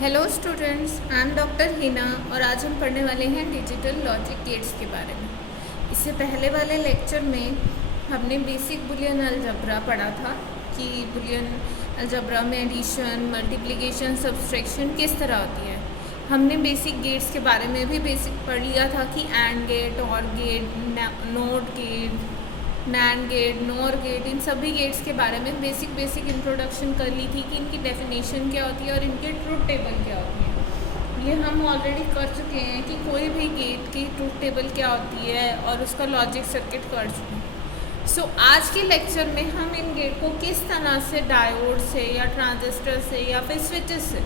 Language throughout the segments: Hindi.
Hello students, I am doctor Hina और आज हम पढ़ने वाले हैं डिजिटल लॉजिक गेट्स के बारे में। इससे पहले वाले लेक्चर में हमने बेसिक बुलियन अलजेब्रा पढ़ा था कि बुलियन अलजेब्रा में एडिशन, मल्टीप्लिकेशन, सब्सट्रैक्शन किस तरह होती है। हमने बेसिक गेट्स के बारे में भी बेसिक पढ़ लिया था कि AND gate, or gate, not gate, NAND gate, NOR gate, इन सभी गेट्स के बारे में बेसिक इंट्रोडक्शन कर ली थी कि इनकी डेफिनेशन क्या होती है और इनके ट्रूथ टेबल क्या होती है। ये हम ऑलरेडी कर चुके हैं कि कोई भी गेट की ट्रूथ टेबल क्या होती है और उसका लॉजिक सर्किट कर चुके हैं। सो आज के लेक्चर में हम इन गेट को किस तरह से डायोड से या ट्रांजिस्टर से या फिर स्विचेस से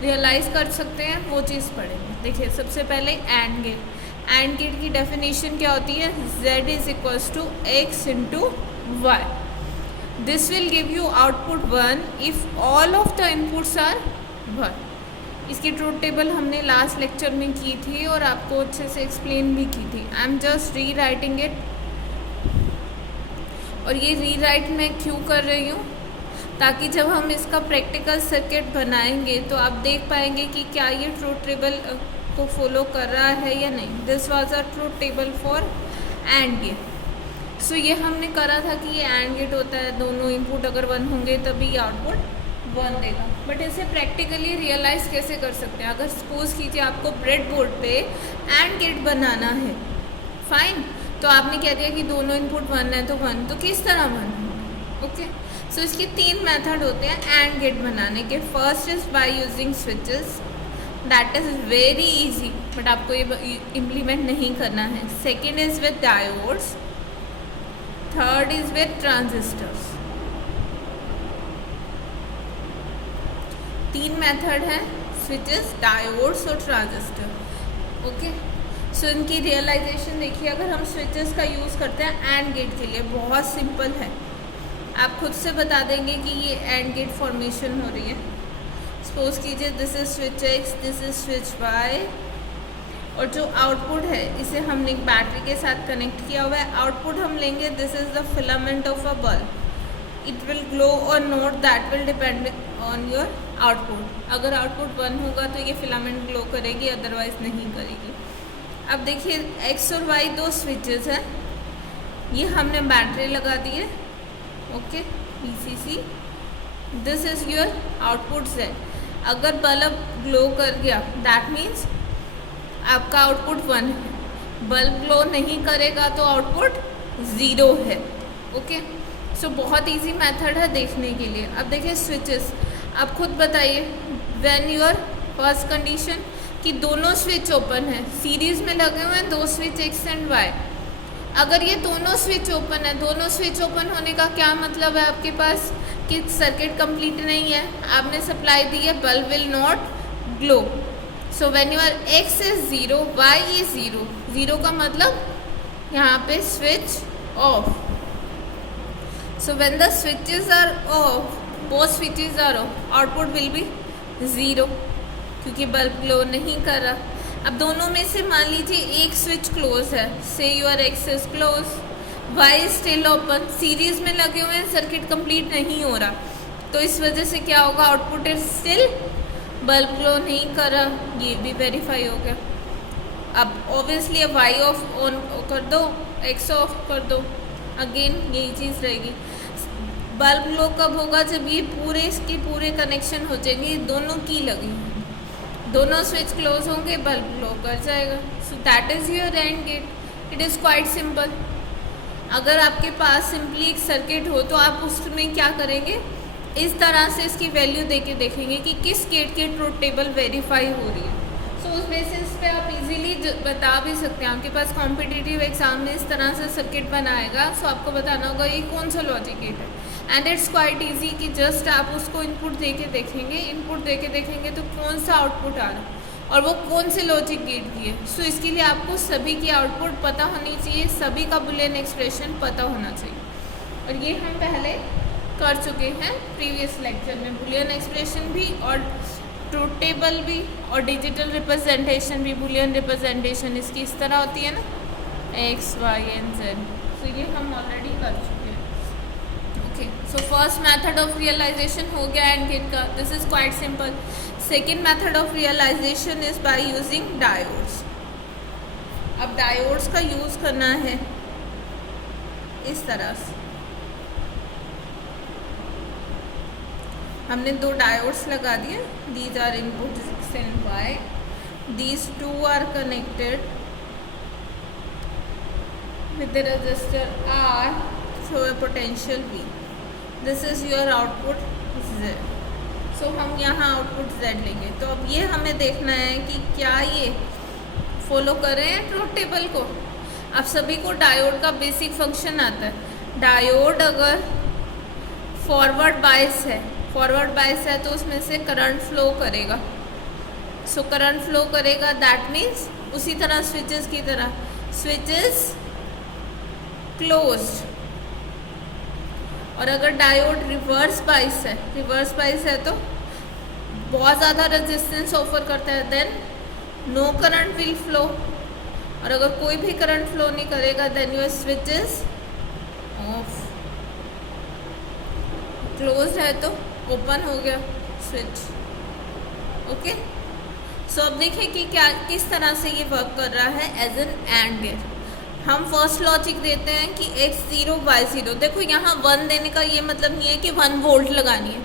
रियलाइज़ कर सकते हैं वो चीज़ पढ़ेंगे। देखिए, सबसे पहले एंड गेट। एंड गेट की डेफिनेशन क्या होती है? Z is equals to x into y. This will give you output 1 if all of the inputs are 1। इसकी ट्रूथ टेबल हमने लास्ट लेक्चर में की थी और आपको अच्छे से एक्सप्लेन भी की थी। आई एम जस्ट री राइटिंग इट। और ये री राइट मैं क्यों कर रही हूँ? ताकि जब हम इसका प्रैक्टिकल सर्किट बनाएंगे तो आप देख पाएंगे कि क्या ये ट्रूथ टेबल को फॉलो कर रहा है या नहीं। This was a truth table for AND gate. So ये हमने करा था कि ये एंड गेट होता है, दोनों इनपुट अगर 1 होंगे तभी आउटपुट 1 देगा। बट इसे प्रैक्टिकली रियलाइज़ कैसे कर सकते हैं? अगर सपोज कीजिए आपको ब्रेड बोर्ड पे एंड गेट बनाना है, फाइन, तो आपने कह दिया कि दोनों इनपुट 1 है तो 1, तो किस तरह 1 होगा? ओके, सो इसके 3 मेथड होते हैं एंड गेट बनाने के। First is by using switches, that is very easy, but आपको ये इम्प्लीमेंट नहीं करना है। Second is with diodes, third is with transistors. 3 method हैं, स्विचेस, डायोड्स और ट्रांजिस्टर। ओके, सो इनकी रियलाइजेशन देखिए। अगर हम स्विचेस का यूज़ करते हैं एंड गेट के लिए, बहुत सिंपल है। आप खुद से बता देंगे कि ये एंड गेट फॉर्मेशन हो रही है। सपोज कीजिए this is switch x, this is switch y, और जो आउटपुट है इसे हमने एक बैटरी के साथ कनेक्ट किया हुआ है। आउटपुट हम लेंगे, this is the filament of a bulb, it will glow or not, that will depend on your output. अगर आउटपुट 1 होगा तो ये फिलामेंट ग्लो करेगी, अदरवाइज नहीं करेगी। अब देखिए, एक्स और वाई 2 स्विचेस हैं, ये हमने बैटरी लगा दी है। Okay, VCC, this is your output Z। अगर बल्ब ग्लो कर गया दैट मीन्स आपका आउटपुट 1 है। बल्ब ग्लो नहीं करेगा तो आउटपुट 0 है। ओके, सो बहुत इजी मेथड है देखने के लिए। अब देखिए स्विचेस, आप खुद बताइए, व्हेन योर फर्स्ट कंडीशन कि दोनों स्विच ओपन है, सीरीज में लगे हुए हैं 2 स्विच X एंड Y। अगर ये दोनों स्विच ओपन है, दोनों स्विच ओपन होने का क्या मतलब है आपके पास कि सर्किट कंप्लीट नहीं है, आपने सप्लाई दी है, bulb will not glow. So when your x is 0, y is 0, 0 का मतलब यहाँ पे switch off. So when the switches are off, both switches are off, output will be 0 क्योंकि बल्ब ग्लो नहीं कर रहा। अब दोनों में से मान लीजिए एक स्विच क्लोज है, से your x is close, Y still open, series में लगे हुए हैं, सर्किट कंप्लीट नहीं हो रहा, तो इस वजह से क्या होगा? Output is still, bulb glow नहीं कर रहा, ये भी वेरीफाई हो गया। अब ऑब्वियसली वाई ऑफ ऑन कर दो, एक्स ऑफ कर दो, अगेन यही चीज़ रहेगी। बल्ब ग्लो कब होगा? जब ये पूरे इसके पूरे कनेक्शन हो जाएंगे, दोनों की लगी, दोनों स्विच क्लोज होंगे, बल्ब ग्लो कर जाएगा। So that is your and gate. It is quite simple. अगर आपके पास सिंपली एक सर्किट हो तो आप उसमें क्या करेंगे? इस तरह से इसकी वैल्यू देके देखेंगे कि किस गेट की ट्रूथ टेबल वेरीफाई हो रही है। सो उस बेसिस पे आप इजीली बता भी सकते हैं। आपके पास कॉम्पिटिटिव एग्जाम में इस तरह से सर्किट बनाएगा, सो आपको बताना होगा ये कौन सा लॉजिक गेट है। एंड इट्स क्वाइट ईजी कि जस्ट आप उसको इनपुट दे के देखेंगे, इनपुट दे के देखेंगे तो कौन सा आउटपुट आ रहा है और वो कौन से लॉजिक गेट की है। सो इसके लिए आपको सभी की आउटपुट पता होनी चाहिए, सभी का बुलियन एक्सप्रेशन पता होना चाहिए। और ये हम पहले कर चुके हैं प्रीवियस लेक्चर में, बुलियन एक्सप्रेशन भी और ट्रूथ टेबल भी और डिजिटल रिप्रेजेंटेशन भी। बुलियन रिप्रेजेंटेशन इसकी इस तरह होती है ना, X, Y and Z। So ये हम ऑलरेडी कर चुके हैं। Okay, so first method of realization हो गया एंड गेट का, this is quite simple. Second method of realization is by using diodes. अब डायोड्स का यूज करना है इस तरह से। हमने दो डायोड्स लगा दिए, these are input X and Y, these two are connected with the resistor R through a potential V. This is your output Z. So हम यहाँ आउटपुट Z लेंगे। तो अब ये हमें देखना है कि क्या ये फॉलो कर रहे हैं ट्रुथ टेबल को। अब सभी को डायोड का बेसिक फंक्शन आता है। डायोड अगर फॉरवर्ड बायस है तो उसमें से करंट फ्लो करेगा। सो करंट फ्लो करेगा, दैट मीन्स उसी तरह स्विचेस की तरह, स्विचेस क्लोज्ड। और अगर डायोड रिवर्स बाइस है तो बहुत ज़्यादा रेजिस्टेंस ऑफर करता है, then no current will flow. और अगर कोई भी करंट फ्लो नहीं करेगा then your switch is off. Close है तो ओपन हो गया स्विच। ओके, सो अब देखें कि क्या किस तरह से ये वर्क कर रहा है एज एन एंड गेट। हम फर्स्ट लॉजिक देते हैं कि X0 Y0। देखो यहाँ 1 देने का ये मतलब नहीं है कि 1 वोल्ट लगानी है।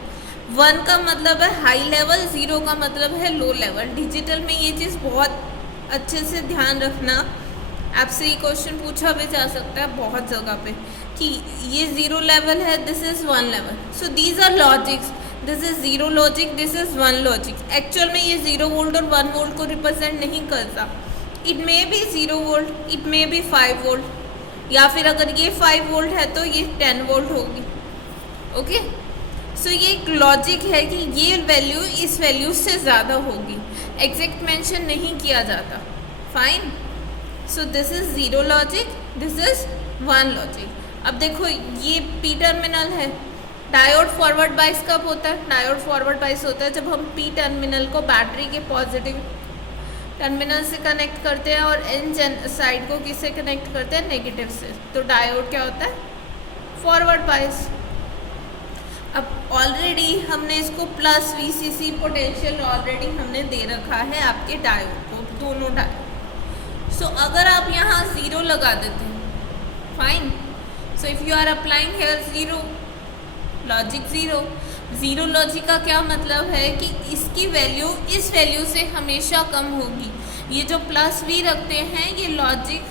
1 का मतलब है हाई लेवल, 0 का मतलब है लो लेवल। डिजिटल में ये चीज़ बहुत अच्छे से ध्यान रखना। आपसे ये क्वेश्चन पूछा भी जा सकता है बहुत जगह पे कि ये 0 लेवल है, this is 1 level. So these are logics, this is 0 logic, this is 1 logic. Actual में ये 0 वोल्ट और 1 वोल्ट को रिप्रेजेंट नहीं करता। It may be 0 volt, it may be 5 volt, या फिर अगर ये 5 वोल्ट है तो ये 10 वोल्ट होगी। ओके, सो ये एक लॉजिक है कि ये वैल्यू इस वैल्यू से ज़्यादा होगी। एग्जैक्ट मेंशन नहीं किया जाता। Fine, so this is 0 logic, this is 1 logic. अब देखो ये पी टर्मिनल है। डायोड फॉरवर्ड बाइस कब होता है? डायोड फॉरवर्ड बाइस होता है जब हम पी टर्मिनल को बैटरी के पॉजिटिव टर्मिनल से कनेक्ट करते हैं और एन साइड को किससे कनेक्ट करते हैं? नेगेटिव से। तो डायोड क्या होता है? फॉरवर्ड बाइस। अब ऑलरेडी हमने इसको प्लस VCC पोटेंशियल ऑलरेडी हमने दे रखा है आपके डायोड को, दोनों डायोड। सो अगर आप यहाँ 0 लगा देते हैं, fine. So if you are applying here 0 logic, 0 logic का क्या मतलब है कि इसकी वैल्यू इस वैल्यू से हमेशा कम होगी। ये जो प्लस V रखते हैं ये लॉजिक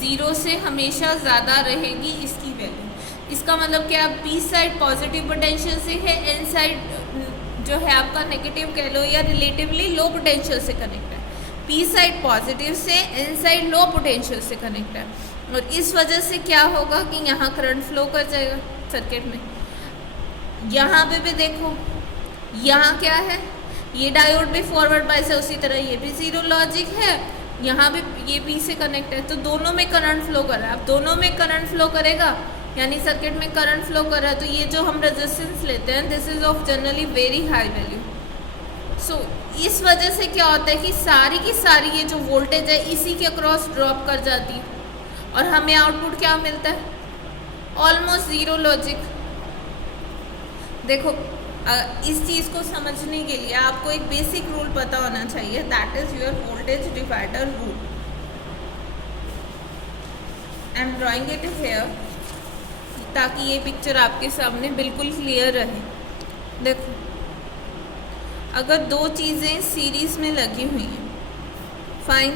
0 से हमेशा ज़्यादा रहेगी इसकी वैल्यू। इसका मतलब क्या, B साइड पॉजिटिव पोटेंशियल से है, N साइड जो है आपका नेगेटिव कह लो या रिलेटिवली लो पोटेंशियल से कनेक्ट है। P साइड पॉजिटिव से, N साइड लो पोटेंशियल से कनेक्ट है। और इस वजह से क्या होगा कि यहाँ करंट फ्लो कर जाएगा सर्किट में। यहाँ पे भी देखो, यहाँ क्या है, ये डायोड भी फॉरवर्ड बाइस है, उसी तरह ये भी 0 लॉजिक है, यहाँ भी ये B से कनेक्ट है। तो दोनों में करंट फ्लो कर रहा है। अब दोनों में करंट फ्लो करेगा यानी सर्किट में करंट फ्लो कर रहा है, तो ये जो हम रेजिस्टेंस लेते हैं this is of generally very high value. So इस वजह से क्या होता है कि सारी की सारी ये जो वोल्टेज है इसी के अक्रॉस ड्रॉप कर जाती है और हमें आउटपुट क्या मिलता है? Almost 0 logic. देखो इस चीज़ को समझने के लिए आपको एक बेसिक रूल पता होना चाहिए, that is your voltage divider rule. I am drawing it here ताकि ये पिक्चर आपके सामने बिल्कुल क्लियर रहे। देखो अगर दो चीज़ें सीरीज में लगी हुई हैं, फाइन,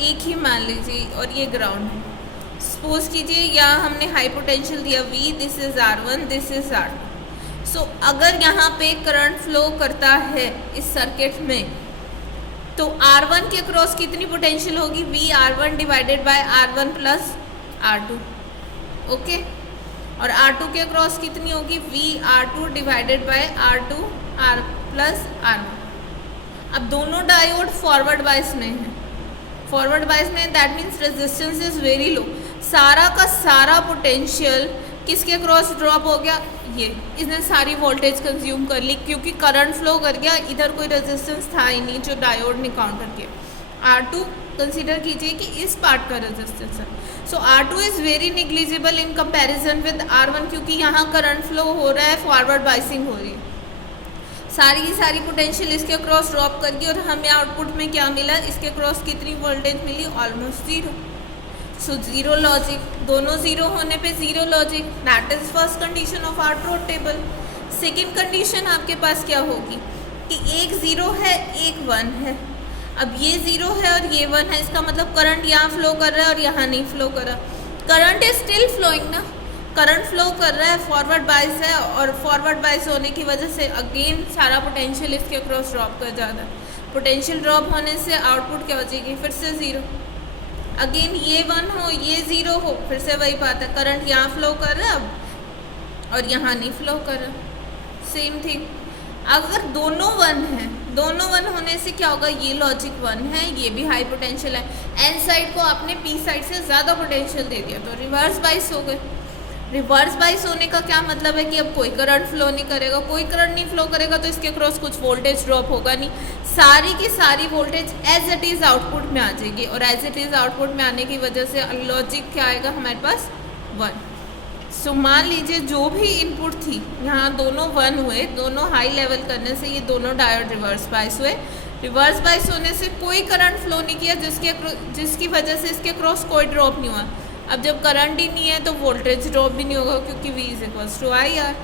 एक ही मान लीजिए और ये ग्राउंड है, सपोज कीजिए यहाँ हमने हाई पोटेंशियल दिया V, this is R1, this is R2। सो अगर यहाँ पे करंट फ्लो करता है इस सर्किट में तो R1 के क्रॉस कितनी पोटेंशियल होगी? V R1 divided by R1 plus R2। Okay, और R2 के क्रॉस कितनी होगी? V R2 divided by R2 R plus R1। अब दोनों डायोड फॉरवर्ड बायस में है, फॉरवर्ड बायस में, that means resistance is very low. सारा का सारा पोटेंशियल किसके क्रॉस ड्रॉप हो गया? ये, इसने सारी वोल्टेज कंज्यूम कर ली क्योंकि करंट फ्लो कर गया, इधर कोई रेजिस्टेंस था ही नहीं जो डायोड ने काउंटर किया। R2 कंसीडर कीजिए कि इस पार्ट का रेजिस्टेंस है। सो R2 is very negligible in comparison with R1, क्योंकि यहाँ करंट फ्लो हो रहा है, फॉरवर्ड बाइसिंग हो रही है, सारी की सारी पोटेंशियल इसके क्रॉस ड्रॉप करके, और हमें आउटपुट में क्या मिला, इसके क्रॉस कितनी वोल्टेज मिली, almost zero. So zero logic, दोनों ज़ीरो होने पे zero logic, that is first condition of our truth table. Second condition आपके पास क्या होगी कि एक ज़ीरो है एक वन है। अब ये ज़ीरो है और ये वन है, इसका मतलब करंट यहाँ फ्लो कर रहा है और यहाँ नहीं फ्लो कर रहा। करंट इज स्टिल फ्लोइंग ना, करंट फ्लो कर रहा है, फॉरवर्ड बाइस है, और फॉरवर्ड बाइस होने की वजह से अगेन सारा पोटेंशियल इसके क्रॉस ड्रॉप कर जाता है। पोटेंशियल ड्रॉप होने से आउटपुट क्या हो जाएगी, फिर से ज़ीरो। अगेन ये वन हो ये ज़ीरो हो, फिर से वही बात है, करंट यहाँ फ्लो कर रहा है अब और यहाँ नहीं फ्लो कर रहा। सेम थिंग अगर दोनों वन हैं, दोनों वन होने से क्या होगा, ये लॉजिक वन है, ये भी हाई पोटेंशियल है, एन साइड को आपने पी साइड से ज़्यादा पोटेंशियल दे दिया तो रिवर्स बाइस हो गए। रिवर्स बाइस होने का क्या मतलब है कि अब कोई करंट फ्लो नहीं करेगा, कोई करंट नहीं फ्लो करेगा तो इसके क्रॉस कुछ वोल्टेज ड्रॉप होगा नहीं, सारी की सारी voltage as it is output में आ जाएगी, और एज इट इज़ आउटपुट में आने की वजह से लॉजिक क्या आएगा हमारे पास, वन। सो मान लीजिए जो भी इनपुट थी यहाँ दोनों वन हुए, दोनों हाई लेवल करने से ये दोनों डायोड रिवर्स बाइस हुए। रिवर्स बाइस होने से कोई करंट फ्लो नहीं किया, जिसकी वजह से इसके क्रॉस कोई ड्रॉप नहीं हुआ। अब जब करंट ही नहीं है तो वोल्टेज ड्रॉप भी नहीं होगा, क्योंकि V is equals to I R,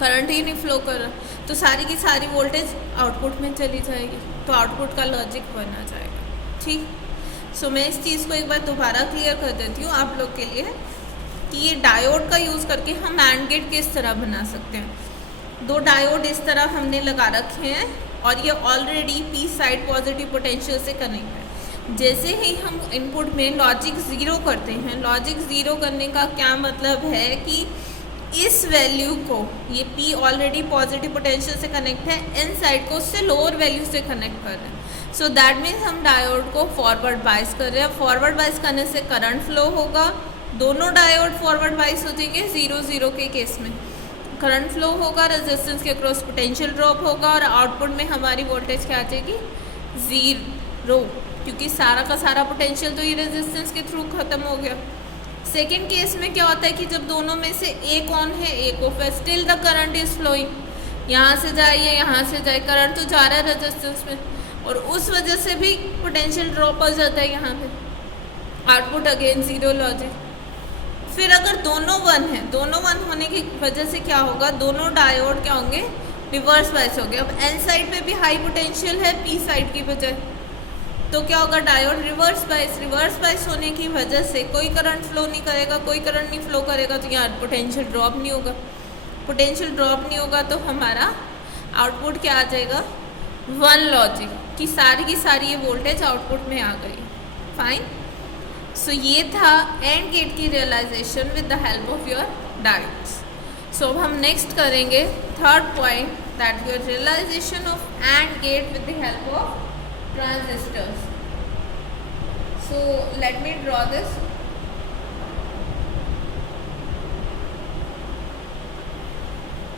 current ही नहीं फ्लो कर रहा, तो सारी की सारी वोल्टेज आउटपुट में चली जाएगी, तो आउटपुट का लॉजिक वन आ जाएगा। ठीक, सो मैं इस चीज़ को एक बार दोबारा क्लियर कर देती हूँ आप लोग के लिए कि ये डायोड का यूज़ करके हम एंड गेट किस तरह बना सकते हैं। दो डायोड इस तरह हमने लगा रखे हैं और ये already P side positive potential से कनेक्ट है। जैसे ही हम इनपुट में लॉजिक ज़ीरो करते हैं, लॉजिक ज़ीरो करने का क्या मतलब है कि इस वैल्यू को, ये P ऑलरेडी पॉजिटिव पोटेंशियल से कनेक्ट है, इन साइड को उससे लोअर वैल्यू से कनेक्ट कर रहे हैं। सो दैट मीन्स हम डायोड को फॉरवर्ड बाइस कर रहे हैं। फॉरवर्ड बाइस करने से करंट फ्लो होगा, दोनों डायोड फॉरवर्ड बाइस हो जाएंगे। 0-0 के केस में करंट फ्लो होगा, रेजिस्टेंस के क्रॉस पोटेंशियल ड्रॉप होगा, और आउटपुट में हमारी वोल्टेज क्या आ जाएगी, ज़ीरो, क्योंकि सारा का सारा पोटेंशियल तो ये रेजिस्टेंस के थ्रू ख़त्म हो गया। सेकेंड केस में क्या होता है कि जब दोनों में से एक ऑन है एक ऑफ है, still the current is flowing, यहाँ से जाए या यहाँ से जाए, करंट तो जा रहा है रेजिस्टेंस में, और उस वजह से भी पोटेंशियल ड्रॉप हो जाता है यहाँ पे, आउटपुट अगेन ज़ीरो लॉजिक। फिर अगर दोनों वन है, दोनों वन होने की वजह से क्या होगा, दोनों डायोड क्या होंगे, रिवर्स बाइस हो गए। अब एन साइड पे भी हाई पोटेंशियल है पी साइड की बजाय, तो क्या होगा, diode reverse bias. Reverse bias होने की वजह से कोई करंट फ्लो नहीं करेगा, कोई करंट नहीं फ्लो करेगा, तो यहाँ पोटेंशियल ड्रॉप नहीं होगा। पोटेंशियल ड्रॉप नहीं होगा तो हमारा आउटपुट क्या आ जाएगा, वन लॉजिक, कि सारी की सारी ये वोल्टेज आउटपुट में आ गई। फाइन, सो ये था एंड गेट की realisation with the help of your diodes. So अब हम नेक्स्ट करेंगे third point, that your realisation of and gate with the help of transistors. So let me draw this.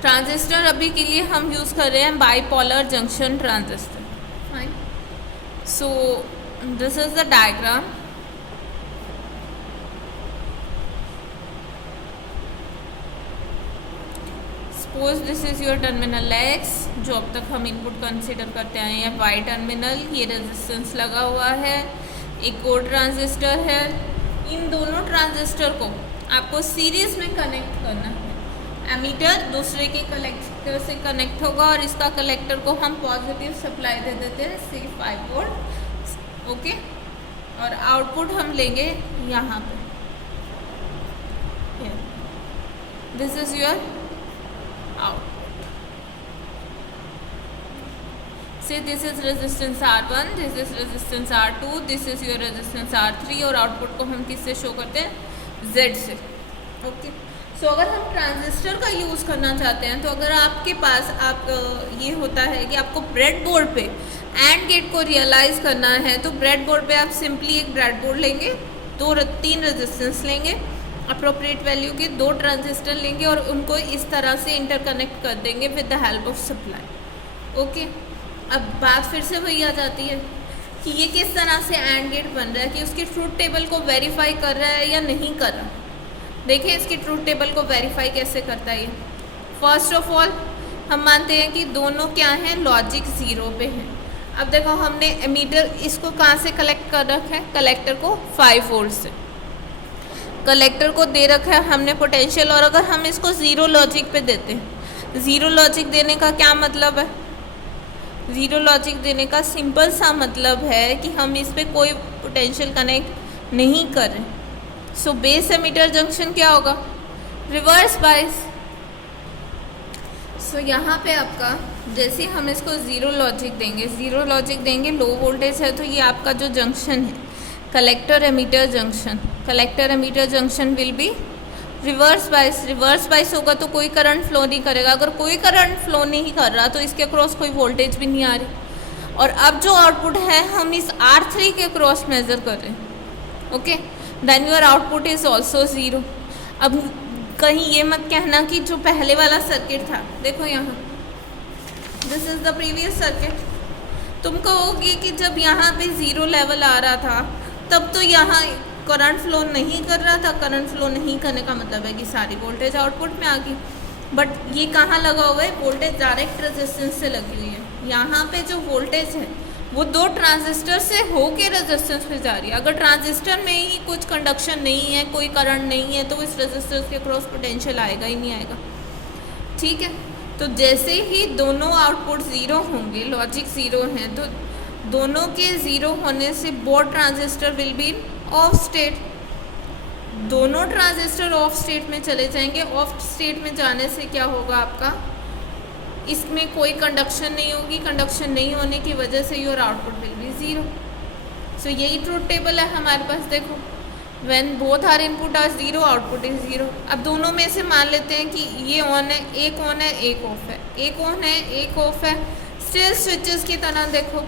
Transistor अभी के लिए हम यूज़ कर रहे हैं bipolar junction transistor. Fine, so this is the diagram. Suppose this is your terminal X, जो अब तक हम इनपुट कंसीडर करते आए हैं, वाई टर्मिनल, ये रेजिस्टेंस लगा हुआ है, एक और ट्रांजिस्टर है। इन दोनों ट्रांजिस्टर को आपको सीरीज़ में कनेक्ट करना है। एमीटर दूसरे के कलेक्टर से कनेक्ट होगा और इसका कलेक्टर को हम पॉजिटिव सप्लाई दे देते हैं, से 5 वोल्ट, ओके, और आउटपुट हम लेंगे यहाँ पे। This is your output. Say this is resistance R1, this is resistance R2, this is your resistance R3, और आउटपुट को हम किससे शो करते हैं, Z से। ओके, सो अगर हम ट्रांजिस्टर का यूज़ करना चाहते हैं तो अगर आपके पास ये होता है कि आपको ब्रेडबोर्ड पे एंड गेट को रियलाइज़ करना है, तो ब्रेडबोर्ड पे आप सिंपली एक ब्रेडबोर्ड लेंगे, 2-3 रेजिस्टेंस लेंगे, अप्रोप्रिएट वैल्यू के 2 ट्रांजिस्टर लेंगे और उनको इस तरह से इंटरकनेक्ट कर देंगे with the help of supply. Okay, अब बात फिर से वही आ जाती है कि ये किस तरह से एंड गेट बन रहा है, कि उसकी ट्रूथ टेबल को वेरीफाई कर रहा है या नहीं कर रहा। देखिए इसकी ट्रूथ टेबल को वेरीफाई कैसे करता है ये। फर्स्ट ऑफ ऑल हम मानते हैं कि दोनों क्या हैं, लॉजिक 0 पे हैं। अब देखो हमने एमीटर इसको कहाँ से कलेक्ट कर रखा है, कलेक्टर को 5 वोल्ट से कलेक्टर को दे रखा है हमने पोटेंशियल। और अगर हम इसको 0 लॉजिक पे देते हैं, 0 लॉजिक देने का क्या मतलब है, 0 लॉजिक देने का सिंपल सा मतलब है कि हम इस पर कोई पोटेंशियल कनेक्ट नहीं कर रहे। सो बेस एमीटर जंक्शन क्या होगा, रिवर्स बायस। सो यहाँ पे आपका जैसे हम इसको 0 लॉजिक देंगे, 0 लॉजिक देंगे, लो वोल्टेज है तो ये आपका जो जंक्शन है collector emitter junction, collector emitter junction will be reverse bias. Reverse bias होगा तो कोई करंट फ्लो नहीं करेगा। अगर कोई करंट फ्लो नहीं कर रहा तो इसके क्रॉस कोई वोल्टेज भी नहीं आ रही। और अब जो आउटपुट है हम इस R3 के क्रॉस मेजर कर रहे हैं। Okay, then your output is also 0। अब कहीं ये मत कहना कि जो पहले वाला सर्किट था, देखो यहाँ this is the previous circuit, तुम कहोगे कि जब यहाँ पे 0 लेवल आ रहा था तब तो यहाँ करंट फ्लो नहीं कर रहा था। करंट फ्लो नहीं करने का मतलब है कि सारी वोल्टेज आउटपुट में आ गई। बट ये कहाँ लगा हुआ है, वोल्टेज डायरेक्ट रेजिस्टेंस से लगी हुई है। यहाँ पे जो वोल्टेज है वो 2 ट्रांजिस्टर से होके रेजिस्टेंस पे जा रही है। अगर ट्रांजिस्टर में ही कुछ कंडक्शन नहीं है, कोई करंट नहीं है, तो इस रेजिस्टेंस के क्रॉस पोटेंशियल आएगा ही नहीं आएगा। ठीक है, तो जैसे ही दोनों आउटपुट 0 होंगे, लॉजिक 0 हैं, तो दोनों के 0 होने से both transistor will be of state. दोनों ट्रांजिस्टर ऑफ स्टेट में चले जाएंगे। ऑफ स्टेट में जाने से क्या होगा, आपका इसमें कोई कंडक्शन नहीं होगी। कंडक्शन नहीं होने की वजह से your output will be 0। So यही ट्रूथ टेबल है हमारे पास। देखो when both are input are 0 output is 0। अब दोनों में से मान लेते हैं कि ये ऑन है, एक ऑन है, एक ऑफ है, एक ऑन है, एक ऑफ है। स्टिल स्विचेस की तरह देखो,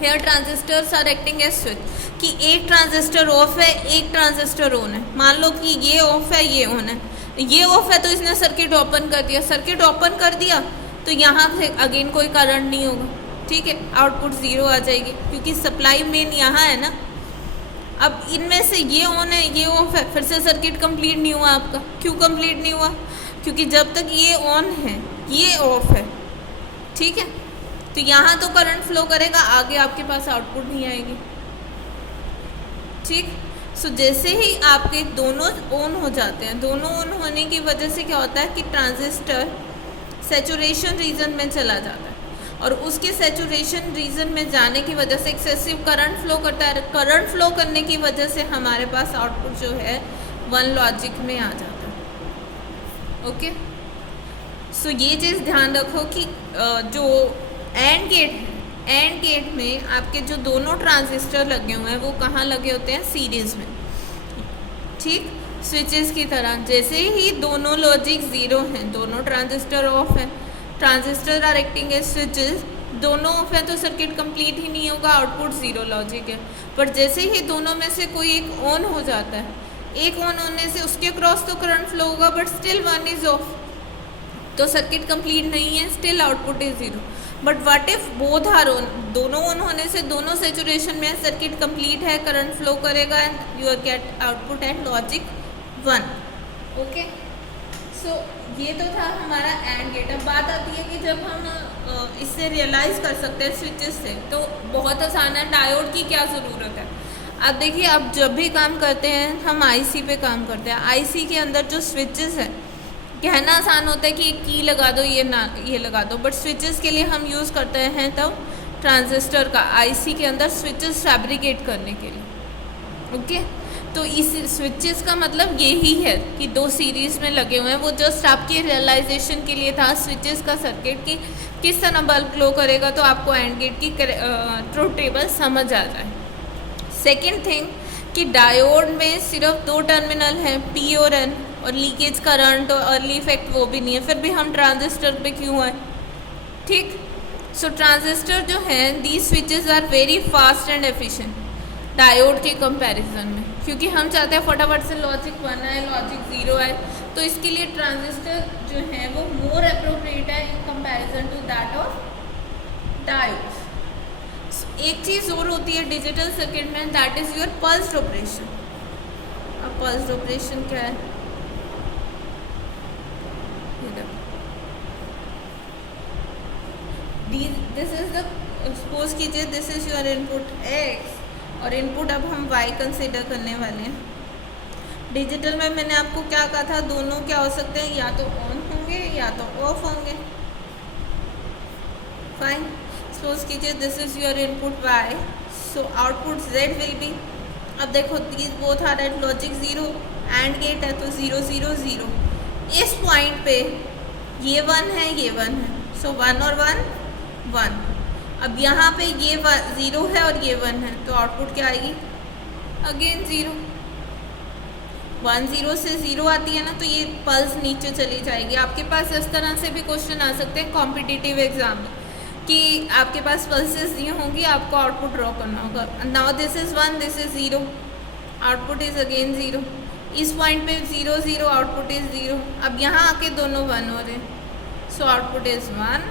here transistors are acting as switch, कि एक ट्रांजिस्टर ऑफ है, एक ट्रांजिस्टर ऑन है। मान लो कि ये ऑफ है, ये ऑन है। ये ऑफ है तो इसने सर्किट ओपन कर दिया। सर्किट ओपन कर दिया तो यहाँ से अगेन कोई करंट नहीं होगा। ठीक है, आउटपुट 0 आ जाएगी क्योंकि सप्लाई मेन यहाँ है ना। अब इनमें से ये ऑन है, ये ऑफ है, फिर से सर्किट कंप्लीट नहीं हुआ आपका। क्यों कंप्लीट नहीं हुआ, क्योंकि जब तक ये ऑन है ये ऑफ है। ठीक है, तो यहाँ तो करंट फ्लो करेगा, आगे आपके पास आउटपुट नहीं आएगी। ठीक, सो जैसे ही आपके दोनों ऑन हो जाते हैं, दोनों ऑन होने की वजह से क्या होता है कि ट्रांजिस्टर सैचुरेशन रीजन में चला जाता है। और उसके सैचुरेशन रीजन में जाने की वजह से एक्सेसिव करंट फ्लो करता है। करंट फ्लो करने की वजह से हमारे पास आउटपुट जो है 1 लॉजिक में आ जाता है। ओके, सो ये चीज़ ध्यान रखो कि जो एंड गेट है, एंड गेट में आपके जो दोनों ट्रांजिस्टर लगे हुए हैं वो कहाँ लगे होते हैं, सीरीज़ में। ठीक, स्विचेस की तरह जैसे ही दोनों लॉजिक 0 हैं, दोनों ट्रांजिस्टर ऑफ हैं, transistors are acting as switches, दोनों ऑफ है तो सर्किट कंप्लीट ही नहीं होगा, आउटपुट 0 लॉजिक है। पर जैसे ही दोनों में से कोई एक ऑन हो जाता है, एक ऑन होने से उसके क्रॉस तो करंट फ्लो होगा बट स्टिल 1 इज ऑफ, तो सर्किट कंप्लीट नहीं है, still output is 0। But what if both are on, दोनों ऑन होने से दोनों सैचुरेशन में, सर्किट कंप्लीट है, करंट फ्लो करेगा and you get output at logic 1। Okay, so ये तो था हमारा एंड गेट। अब बात आती है कि जब हम इससे रियलाइज़ कर सकते हैं स्विचेस से, तो बहुत आसान है, डायोड की क्या ज़रूरत है। अब देखिए, अब जब भी काम करते हैं हम आईसी पे काम करते हैं। आईसी के अंदर जो स्विचेस है, कहना आसान होता है कि एक की लगा दो, ये लगा दो, बट स्विचेस के लिए हम यूज़ करते हैं तब ट्रांजिस्टर का, आईसी के अंदर स्विचेस फैब्रिकेट करने के लिए। ओके, तो इस स्विचेस का मतलब यही है कि 2 सीरीज़ में लगे हुए हैं। वो जस्ट आपके रियलाइजेशन के लिए था स्विचेस का सर्किट की किस तरह बल्ब ग्लो करेगा, तो आपको एंड गेट की ट्रूथ टेबल समझ आ जाए। सेकेंड थिंग कि डायोड में सिर्फ 2 टर्मिनल हैं, पी और एन, और लीकेज करंट और अर्ली इफेक्ट वो भी नहीं है, फिर भी हम ट्रांजिस्टर पे क्यों आए। ठीक, सो ट्रांजिस्टर जो है, the switches are very fast and efficient diode के कंपैरिजन में, क्योंकि हम चाहते हैं फटाफट से लॉजिक 1 आए, लॉजिक 0 आए, तो इसके लिए ट्रांजिस्टर जो है वो मोर अप्रोप्रिएट है in comparison to that of diode. एक चीज़ और होती है डिजिटल सर्किट में, that is your pulsed operation. अब पल्स्ड ऑपरेशन क्या है, दिस इज द, सपोज कीजिए this is your input x और इनपुट अब हम y कंसिडर करने वाले हैं। डिजिटल में मैंने आपको क्या कहा था, दोनों क्या हो सकते हैं, या तो ऑन होंगे या तो ऑफ होंगे। फाइन, सपोज कीजिए this is your input y, so output z will be, अब देखो these both are at logic 0, AND gate है तो 0 0 0। इस पॉइंट पे ये 1 है ये 1 है, सो 1 और 1 1। अब यहाँ पे ये 0 है और ये 1 है, तो आउटपुट क्या आएगी, अगेन 0। 1 0 से 0 आती है ना, तो ये पल्स नीचे चली जाएगी। आपके पास इस तरह से भी क्वेश्चन आ सकते हैं कॉम्पिटिटिव एग्जाम में, कि आपके पास पल्सेस दी होंगी, आपको आउटपुट ड्रॉ करना होगा। Now this is 1, this is 0, output is again 0। इस पॉइंट पे 0 0, आउटपुट इज़ 0। अब यहाँ आके दोनों 1 हो रहे, so output is 1।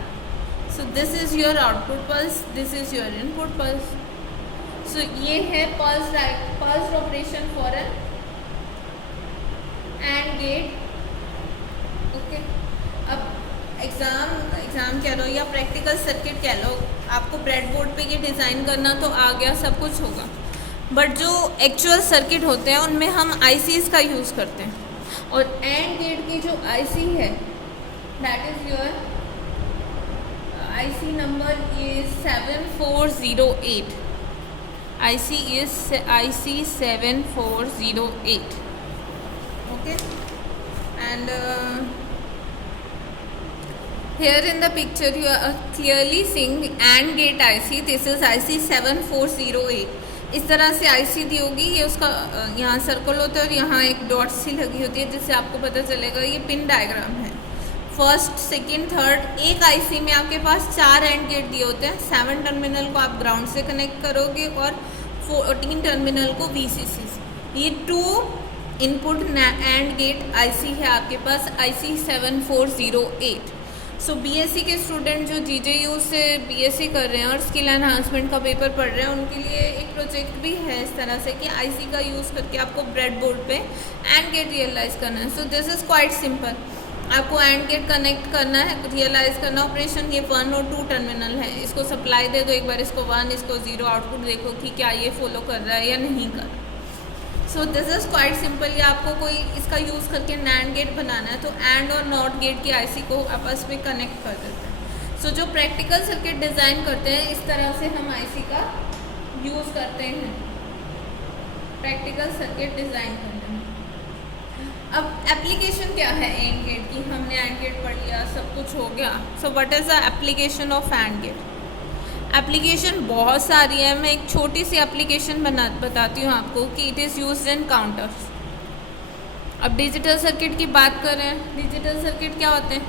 So this is your output pulse, this is your input pulse. So ये है pulse operation for an and gate. Okay, अब एग्ज़ाम कह लो या प्रैक्टिकल सर्किट कह लो, आपको ब्रेड बोर्ड पे ये डिज़ाइन करना तो आ गया, सब कुछ होगा, बट जो एक्चुअल सर्किट होते हैं उनमें हम आईसीज़ का यूज़ करते हैं। और एंड गेट की जो आईसी है, that is your IC number is 7408। IC is IC 7408। Okay, and here in the picture you are clearly seeing AND gate IC, this is IC 7408। इस तरह से IC दी होगी, ये उसका यहाँ सर्कल होता है और यहाँ एक डॉट सी लगी होती है, जिससे आपको पता चलेगा ये पिन डायग्राम है। फर्स्ट सेकंड थर्ड, एक IC में आपके पास 4 AND गेट दिए होते हैं। 7 टर्मिनल को आप ग्राउंड से कनेक्ट करोगे और 14 टर्मिनल को VCC से। ये 2 इनपुट AND गेट IC है आपके पास, IC 7408। सो बीएससी के स्टूडेंट जो जीजेयू से बीएससी कर रहे हैं और स्किल एनहांसमेंट का पेपर पढ़ रहे हैं, उनके लिए एक प्रोजेक्ट भी है इस तरह से कि आईसी का यूज़ करके आपको ब्रेड बोर्ड पे एंड गेट रियलाइज़ करना है। सो दिस इज़ क्वाइट सिंपल, आपको एंड गेट कनेक्ट करना है, रियलाइज़ करना ऑपरेशन। ये 1 और 2 टर्मिनल है, इसको सप्लाई दे दो एक बार, इसको 1 इसको 0, आउटपुट देखो कि क्या ये फॉलो कर रहा है या नहीं कर रहा। सो दिस इज़ क्वाइट सिंपल। या आपको कोई इसका यूज़ करके नैंड गेट बनाना है तो एंड और नॉट गेट की आईसी को आपस में कनेक्ट कर देते हैं। सो जो प्रैक्टिकल सर्किट डिज़ाइन करते हैं, इस तरह से हम आईसी का यूज़ करते हैं प्रैक्टिकल सर्किट डिज़ाइन करने में। अब एप्लीकेशन क्या है एंड गेट की, हमने एंड गेट पढ़ लिया, सब कुछ हो गया। So what is the application of and gate. Application बहुत सारी है, मैं एक छोटी सी एप्लीकेशन बताती हूँ आपको कि it is used in counters. अब डिजिटल सर्किट की बात करें, डिजिटल सर्किट क्या होते हैं,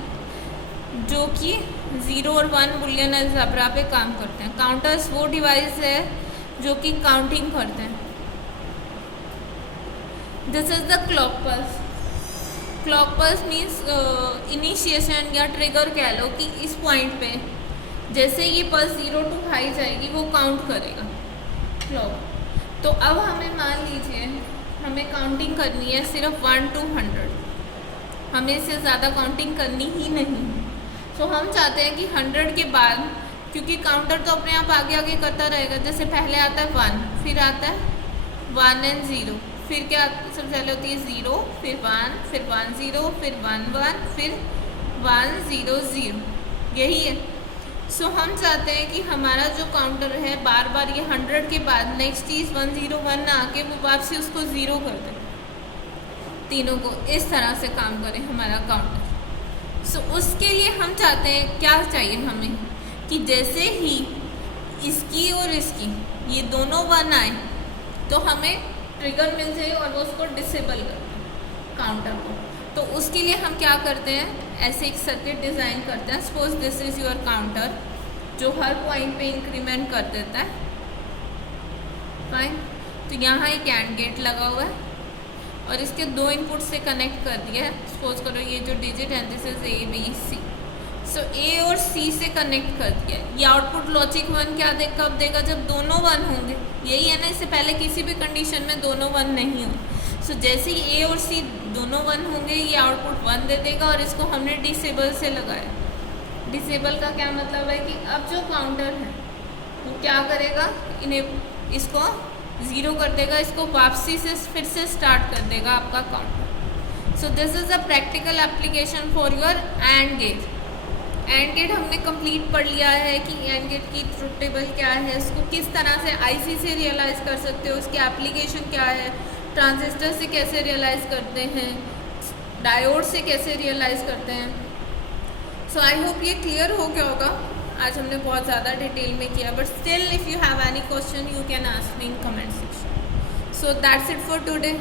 जो कि 0 और 1 बुलियन अलजेब्रा पे काम करते हैं। काउंटर्स वो डिवाइस है जो कि काउंटिंग करते हैं। This is the clock pulse. Clock pulse means initiation या ट्रिगर कह लो, कि इस पॉइंट पे जैसे ये पल्स 0 to हाई जाएगी वो काउंट करेगा क्लॉक। तो अब हमें मान लीजिए हमें काउंटिंग करनी है सिर्फ 1 to 100, हमें इससे ज़्यादा काउंटिंग करनी ही नहीं है। तो हम चाहते हैं कि 100 के बाद, क्योंकि काउंटर तो अपने आप आगे आगे करता रहेगा, जैसे पहले आता है 1, फिर आता है 1 and 0, फिर क्या सबसे पहले होती है 0, फिर 1, फिर 1 0, फिर 1 1, फिर 1 0 0, यही है। सो हम चाहते हैं कि हमारा जो काउंटर है बार बार ये 100 के बाद नेक्स्ट चीज़ 1 0 1 ना आके वो वापसी उसको 0 कर दे, तीनों को इस तरह से काम करे हमारा काउंटर। सो उसके लिए हम चाहते हैं, क्या चाहिए हमें, कि जैसे ही इसकी और इसकी ये दोनों 1 आए तो हमें ट्रिगर मिल जाए और वो उसको डिसेबल कर दे काउंटर को। तो उसके लिए हम क्या करते हैं, ऐसे एक सर्किट डिज़ाइन करते हैं। Suppose this is your counter जो हर पॉइंट पे इंक्रीमेंट कर देता है। फाइन, तो यहाँ एक एंड गेट लगा हुआ है और इसके 2 इनपुट से कनेक्ट कर दिया है। सपोज करो ये जो डिजिट है this is A B C। सो ए और सी से कनेक्ट कर दिया। ये आउटपुट लॉजिक 1 क्या दे, कब देगा, जब दोनों 1 होंगे। यही है ना, इससे पहले किसी भी कंडीशन में दोनों 1 नहीं हो। सो जैसे ही ए और सी दोनों 1 होंगे, ये आउटपुट 1 दे देगा, और इसको हमने डिसेबल से लगाया। डिसेबल का क्या मतलब है कि अब जो काउंटर है वो क्या करेगा, इन्हें इसको 0 कर देगा, इसको वापसी से फिर से स्टार्ट कर देगा आपका counter. So this is a practical application for your and gate. And gate हमने कंप्लीट पढ़ लिया है कि एंड गेट की ट्रुथ टेबल क्या है, उसको किस तरह से आईसी से रियलाइज़ कर सकते हो, उसकी एप्लीकेशन क्या है, ट्रांजिस्टर से कैसे रियलाइज़ करते हैं, डायोड से कैसे रियलाइज़ करते हैं। सो आई होप ये क्लियर हो गया होगा। आज हमने बहुत ज़्यादा डिटेल में किया, but still if you have any question you can ask me in comment section. So that's it for today.